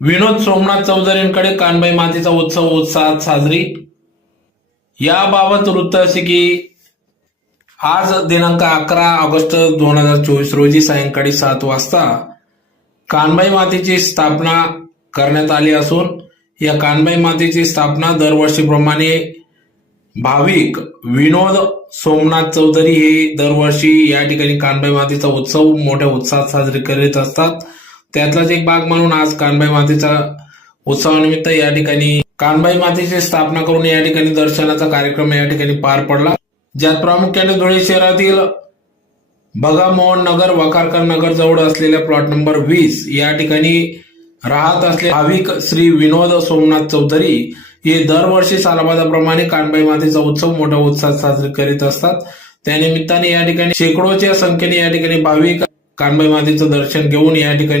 विनोद सोमनाथ चौधरींकडे कानबाई मातेचा उत्सव उत्साहात साजरी। याबाबत वृत्त असे की आज दिनांक 11 ऑगस्ट 2024 रोजी सायंकाळी 7 वाजता कानबाई मातेची स्थापना करण्यात आली असून या कानबाई मातेची स्थापना दरवर्षीप्रमाणे भाविक विनोद सोमनाथ चौधरी हे दरवर्षी या ठिकाणी कानबाई मातेचा उत्सव मोठ्या उत्साहात साजरी करीत असतात। त्यातलाच एक भाग म्हणून आज कानबाई मातेचा उत्सवानिमित्त या ठिकाणी कानबाई मातेची स्थापना करून या ठिकाणी दर्शनाचा कार्यक्रम या ठिकाणी पार पडला, ज्यात प्रामुख्याने धुळे शहरातील भगामोहन नगर वकारकर नगर जवळ असलेल्या प्लॉट नंबर 20 या ठिकाणी राहत असलेले भाविक श्री विनोद सोमनाथ चौधरी हे दरवर्षी सालाबादाप्रमाणे कानबाई मातेचा उत्सव मोठ्या उत्साहात साजरी करीत असतात। त्यानिमित्ताने या ठिकाणी शेकडोच्या संख्येने या ठिकाणी भाविक कानबाई मातेचं दर्शन घेऊन या ठिकाणी